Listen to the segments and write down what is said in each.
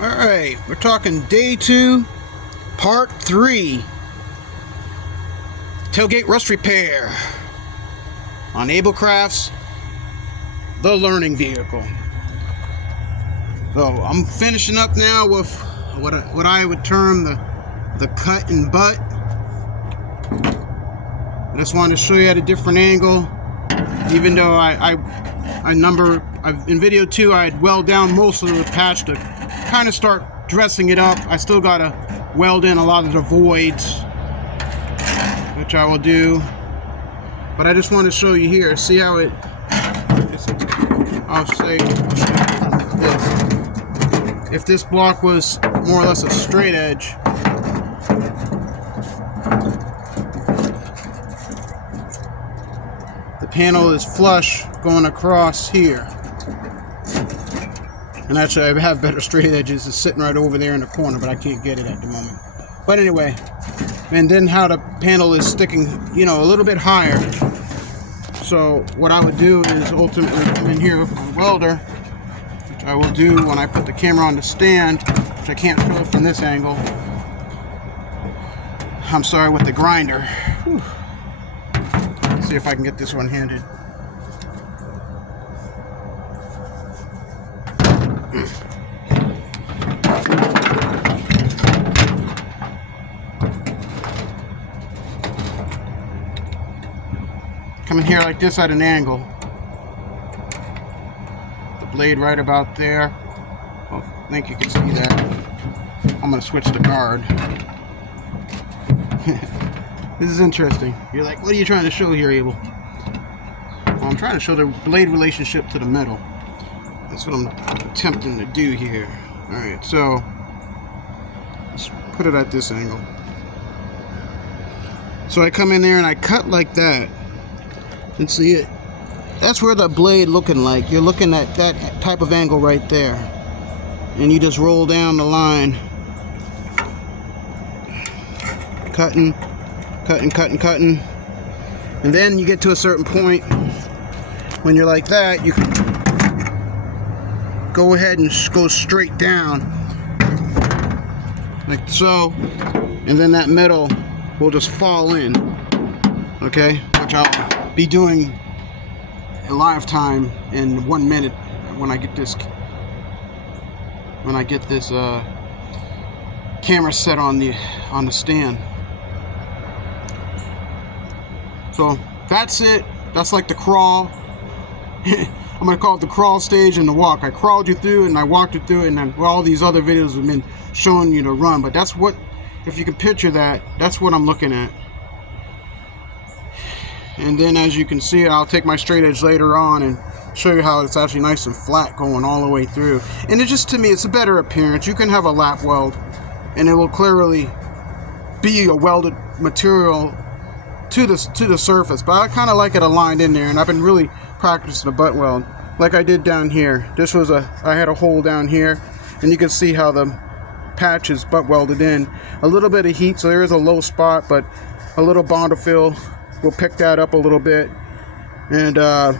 Alright, we're talking day 2, part 3. Tailgate rust repair on Ablecraft's The Learning Vehicle. So I'm finishing up now with what I would term the cut and butt. I just wanted to show you at a different angle, even though in video 2 I had weld down most of the patch to kind of start dressing it up. I still gotta weld in a lot of the voids, which I will do, but I just want to show you here. See how I'll show you this. If this block was more or less a straight edge, the panel is flush going across here. And actually I have better straight edges. It's sitting right over there in the corner, but I can't get it at the moment. But anyway, and then how the panel is sticking, a little bit higher. So what I would do is ultimately come in here with my welder, which I will do when I put the camera on the stand, which I can't show from this angle. I'm sorry, with the grinder. Whew. Let's see if I can get this one handed. Coming here like this at an angle. The blade right about there. Oh, I think you can see that. I'm going to switch the guard. This is interesting. You're like, what are you trying to show here, Abel? Well, I'm trying to show the blade relationship to the metal. That's what I'm attempting to do here. Alright, so let's put it at this angle. So I come in there and I cut like that. And see it? That's where the blade looking like. You're looking at that type of angle right there. And you just roll down the line. Cutting. And then you get to a certain point when you're like that, you can go ahead and go straight down. Like so. And then that metal will just fall in. Okay? Which I'll be doing a live time in 1 minute when I get this camera set on the stand. So that's it. That's like the crawl. I'm gonna call it the crawl stage and the walk. I crawled you through and I walked you through it, and then all these other videos have been showing you to run. But that's what, if you can picture that, that's what I'm looking at. And then as you can see, I'll take my straight edge later on and show you how it's actually nice and flat going all the way through. And it just, to me, it's a better appearance. You can have a lap weld and it will clearly be a welded material to the surface. But I kind of like it aligned in there, and I've been really practicing a butt weld like I did down here. This was I had a hole down here, and you can see how the patch is butt welded in. A little bit of heat, so there is a low spot, but a little Bondo fill will pick that up a little bit, and I'll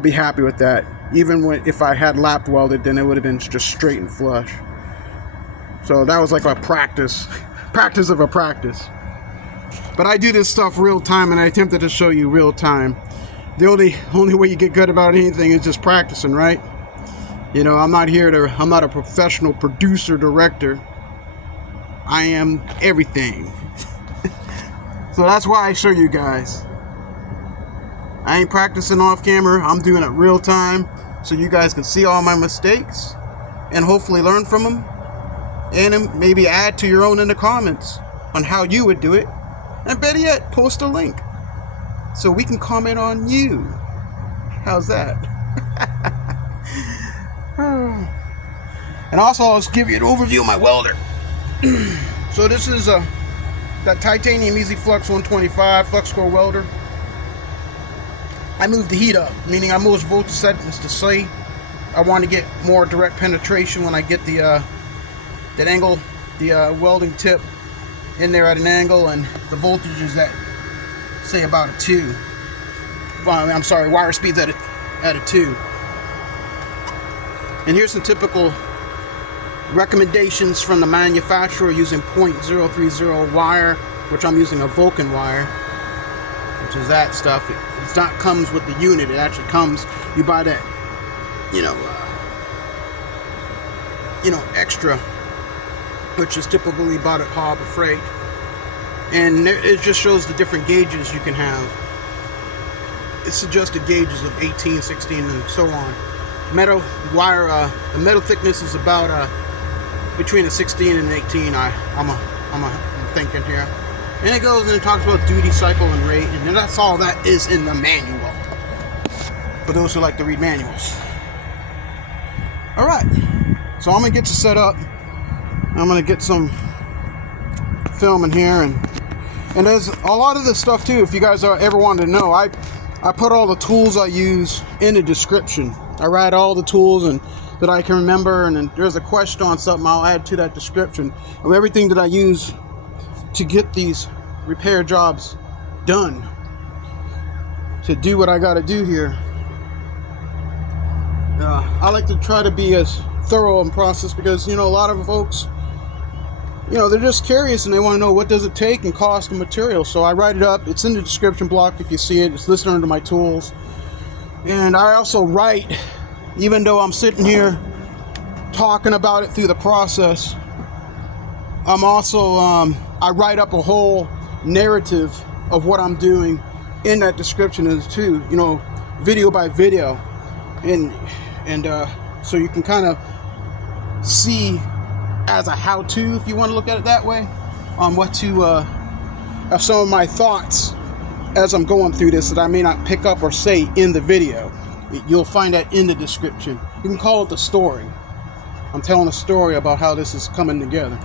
be happy with that. Even if I had lap welded, then it would have been just straight and flush. So that was like a practice of a practice. But I do this stuff real time, and I attempted to show you real time. The only way you get good about anything is just practicing, right? I'm not a professional producer, director. I am everything. So that's why I show you guys. I ain't practicing off camera. I'm doing it real time so you guys can see all my mistakes and hopefully learn from them, and maybe add to your own in the comments on how you would do it. And better yet, post a link so we can comment on you. How's that? And also, I'll just give you an overview of my welder. So this is that titanium easy flux 125 flux core welder. I moved the heat up, meaning I moved voltage settings to C. I want to get more direct penetration when I get that angle, the welding tip in there at an angle, and the voltage is at, say, about a 2. Well, I'm sorry, wire speed's at a 2. And here's some typical recommendations from the manufacturer using 0.030 wire, which I'm using a Vulcan wire, which is that stuff. It's not comes with the unit. It actually comes, you buy that, you know, extra, which is typically bought at Harbor Freight, and it just shows the different gauges you can have. It's suggested gauges of 18, 16, and so on. Metal wire, the metal thickness is about between a 16 and 18. I'm thinking here, and it goes and it talks about duty cycle and rate, and that's all that is in the manual. For those who like to read manuals. All right, so I'm gonna get you set up. I'm gonna get some film in here, and there's a lot of this stuff too. If you guys ever wanted to know, I put all the tools I use in the description. I write all the tools and that I can remember, and then there's a question on something, I'll add to that description of everything that I use to get these repair jobs done, to do what I got to do here. I like to try to be as thorough in process, because a lot of folks, they're just curious and they want to know what does it take and cost and material. So I write it up. It's in the description block if you see it. It's listed under my tools. And I also write, even though I'm sitting here talking about it through the process, I'm also I write up a whole narrative of what I'm doing in that description as too, video by video, and so you can kind of see as a how-to, if you want to look at it that way, on what to of some of my thoughts as I'm going through this that I may not pick up or say in the video. You'll find that in the description. You can call it the story. I'm telling a story about how this is coming together.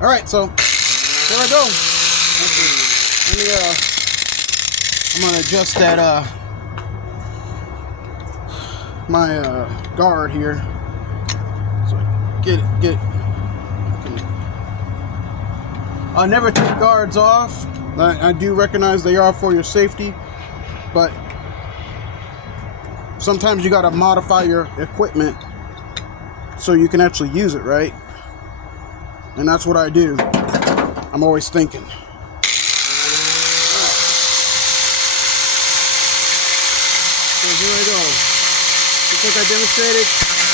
All right, so there I go. Let me I'm gonna adjust that my guard here. Get it. I never take guards off. I do recognize they are for your safety, but sometimes you got to modify your equipment so you can actually use it, right? And that's what I do. I'm always thinking. So here I go. Just like I demonstrated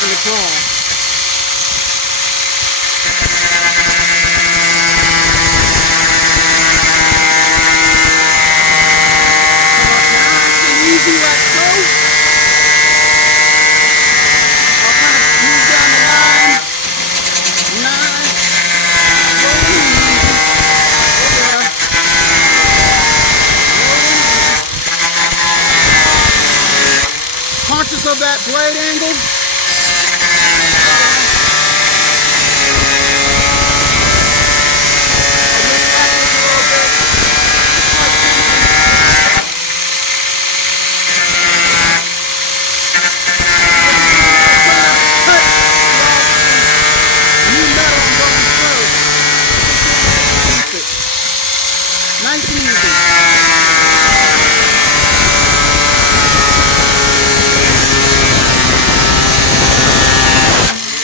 in the crawl. Conscious of that blade angle. Nice and easy.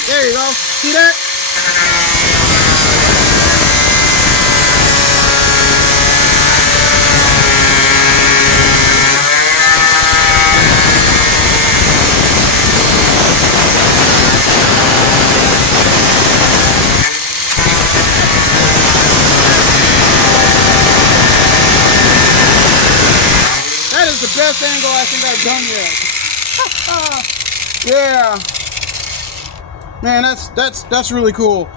There you go. See that? That is the best angle I think I've done yet. Yeah. Man, that's really cool.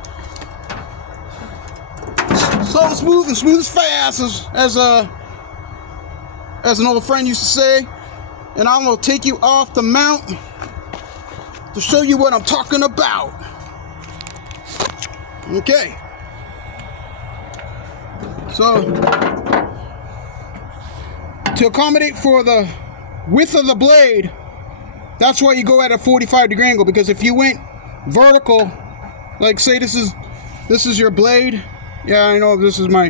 So smooth and smooth as fast, as an old friend used to say. And I'm gonna take you off the mount to show you what I'm talking about. Okay. So to accommodate for the width of the blade, that's why you go at a 45-degree angle, because if you went vertical, like say this is your blade. Yeah, I know this is my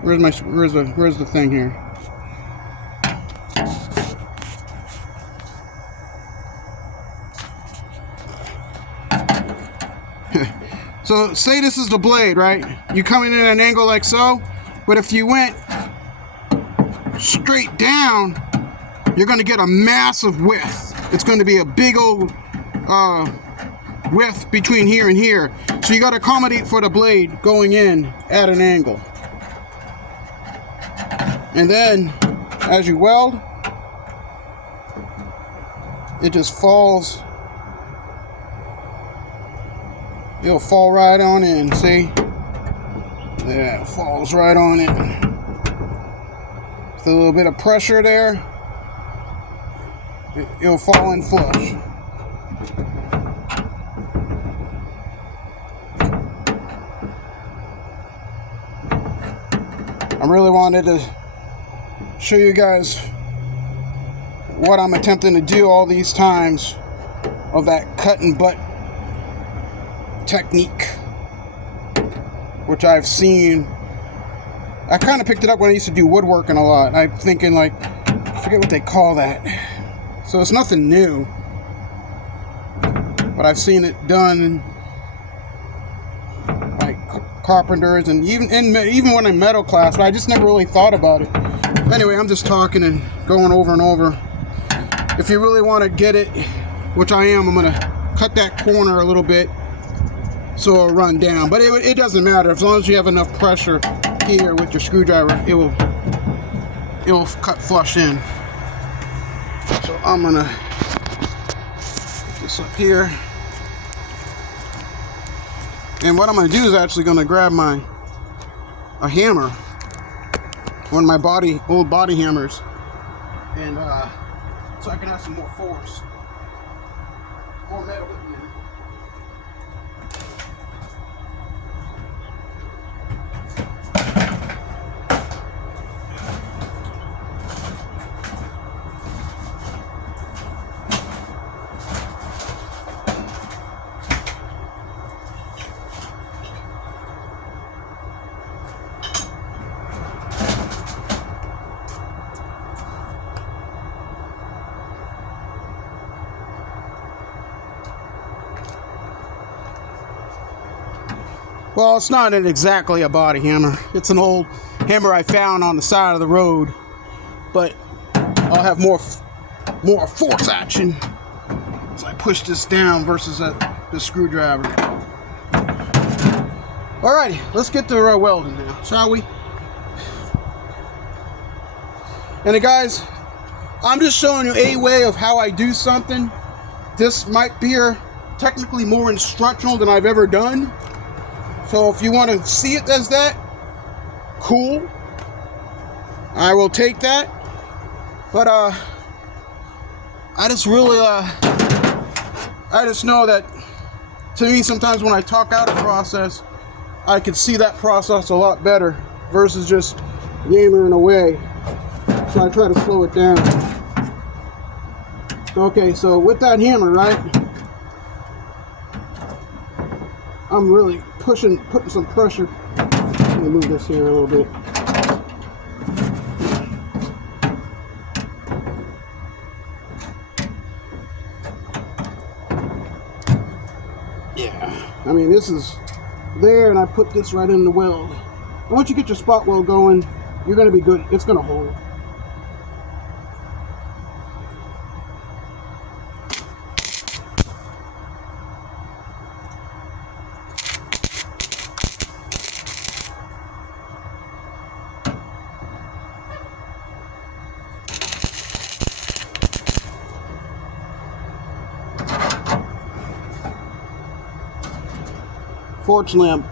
where's the thing here. So say this is the blade, right? You come in at an angle like so, but if you went straight down, you're going to get a massive width. It's going to be a big old width between here and here. So you got to accommodate for the blade going in at an angle. And then as you weld, it just falls. It'll fall right on in, see? Yeah, it falls right on in. With a little bit of pressure there, it'll fall in flush. I really wanted to show you guys what I'm attempting to do all these times of that cut and butt technique, which I've seen. I kind of picked it up when I used to do woodworking a lot. I'm thinking, like, I forget what they call that. So it's nothing new, but I've seen it done like carpenters, and even when in metal class, but I just never really thought about it. Anyway, I'm just talking and going over and over. If you really want to get it, which I am, I'm gonna cut that corner a little bit so it'll run down, but it doesn't matter as long as you have enough pressure here with your screwdriver. It will cut flush in. So I'm gonna put this up here, and what I'm gonna do is actually gonna grab a hammer, one of my old body hammers, and so I can have some more force, more metal in there. Well, it's not exactly a body hammer. It's an old hammer I found on the side of the road, but I'll have more force action as I push this down versus the screwdriver. Alrighty, let's get to welding now, shall we? And guys, I'm just showing you a way of how I do something. This might be technically more instructional than I've ever done. So if you want to see it as that, cool. I will take that. But I just really I just know that, to me, sometimes when I talk out a process, I can see that process a lot better versus just yammering away. So I try to slow it down. Okay, so with that hammer, right, I'm really putting some pressure. Let me move this here a little bit. Yeah, I mean, this is there, and I put this right in the weld. And once you get your spot weld going, you're going to be good. It's going to hold. Fortunately,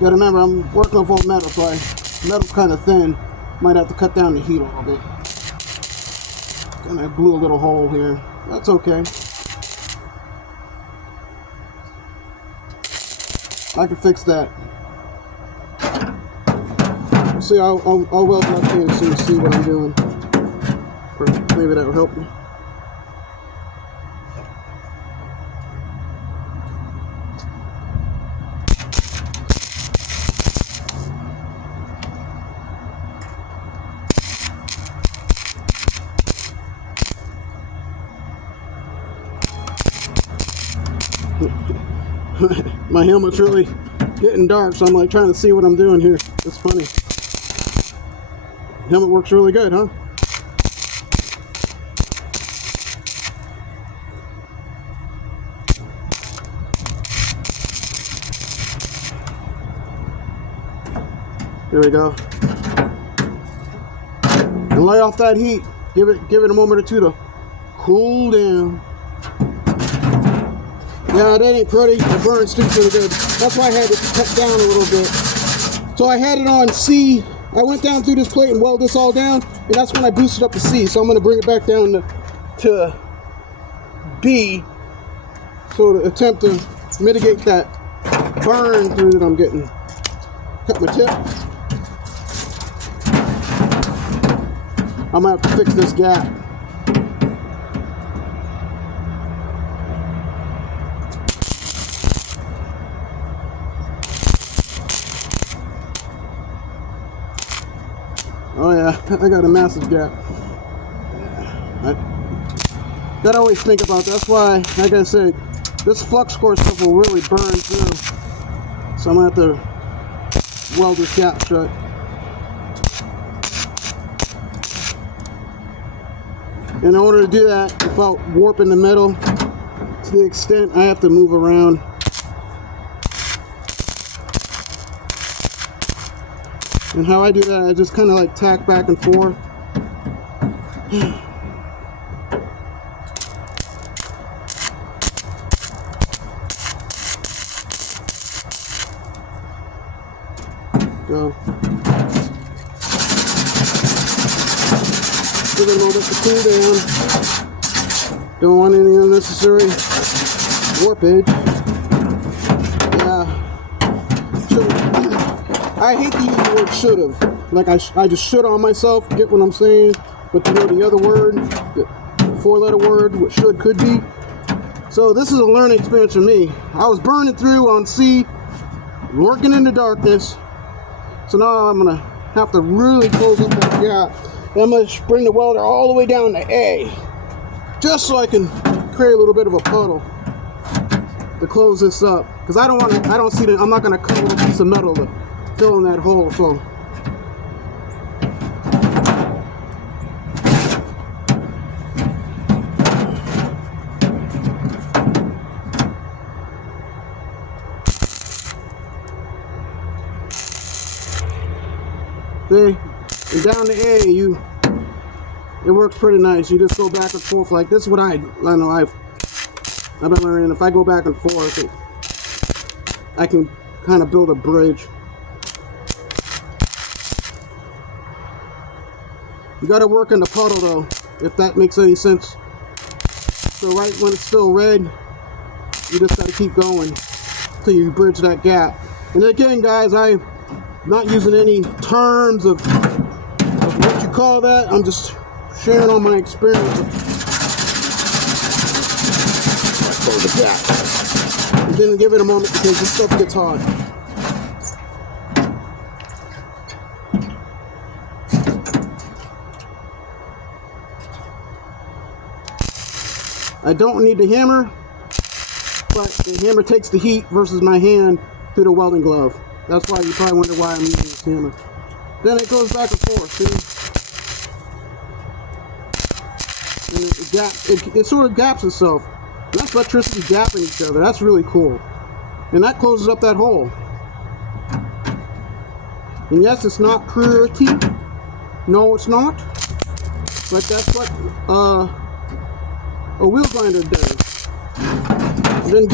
gotta remember, I'm working on full metal, so metal's kind of thin. Might have to cut down the heat a little bit. And I blew a little hole here. That's okay. I can fix that. See, I'll weld it up here so you see what I'm doing. Or maybe that will help you. My helmet's really getting dark, so I'm like trying to see what I'm doing here. It's funny. Helmet works really good, huh? There we go. And lay off that heat. Give it a moment or two to cool down. Yeah, that ain't pretty. It burns too pretty good. That's why I had to cut down a little bit. So I had it on C. I went down through this plate and welded this all down, and that's when I boosted up to C. So I'm going to bring it back down to B, so to attempt to mitigate that burn through that I'm getting. Cut my tip. I'm going to have to fix this gap. Oh yeah, I got a massive gap. I gotta always think about that. That's why, like I said, this flux core stuff will really burn through. So I'm gonna have to weld this gap shut. In order to do that, without warping the metal to the extent I have to move around. And how I do that, I just kind of like tack back and forth. Go. Give it a little bit to cool down. Don't want any unnecessary warpage. Yeah. I hate to use the word should've. Like I just should on myself, get what I'm saying? But you know the other word, the four-letter word, what should could be. So this is a learning experience for me. I was burning through on C, working in the darkness. So now I'm gonna have to really close up that gap. And I'm gonna bring the welder all the way down to A, just so I can create a little bit of a puddle to close this up. Because I'm not gonna cut with a piece of metal to fill in that hole. So see, and down to A, it works pretty nice. You just go back and forth. Like this is what I know I've been learning. If I go back and forth, I can kind of build a bridge. You got to work in the puddle though, if that makes any sense. So right when it's still red, you just got to keep going until you bridge that gap. And again, guys, I'm not using any terms of what you call that. I'm just sharing all my experience. Close the gap. And then give it a moment because this stuff gets hard. I don't need the hammer, but the hammer takes the heat versus my hand through the welding glove. That's why you probably wonder why I'm using this hammer. Then it goes back and forth, see? And it sort of gaps itself. That's electricity gapping each other. That's really cool. And that closes up that hole. And yes, it's not pretty. No, it's not. But that's what a wheel grinder does. Then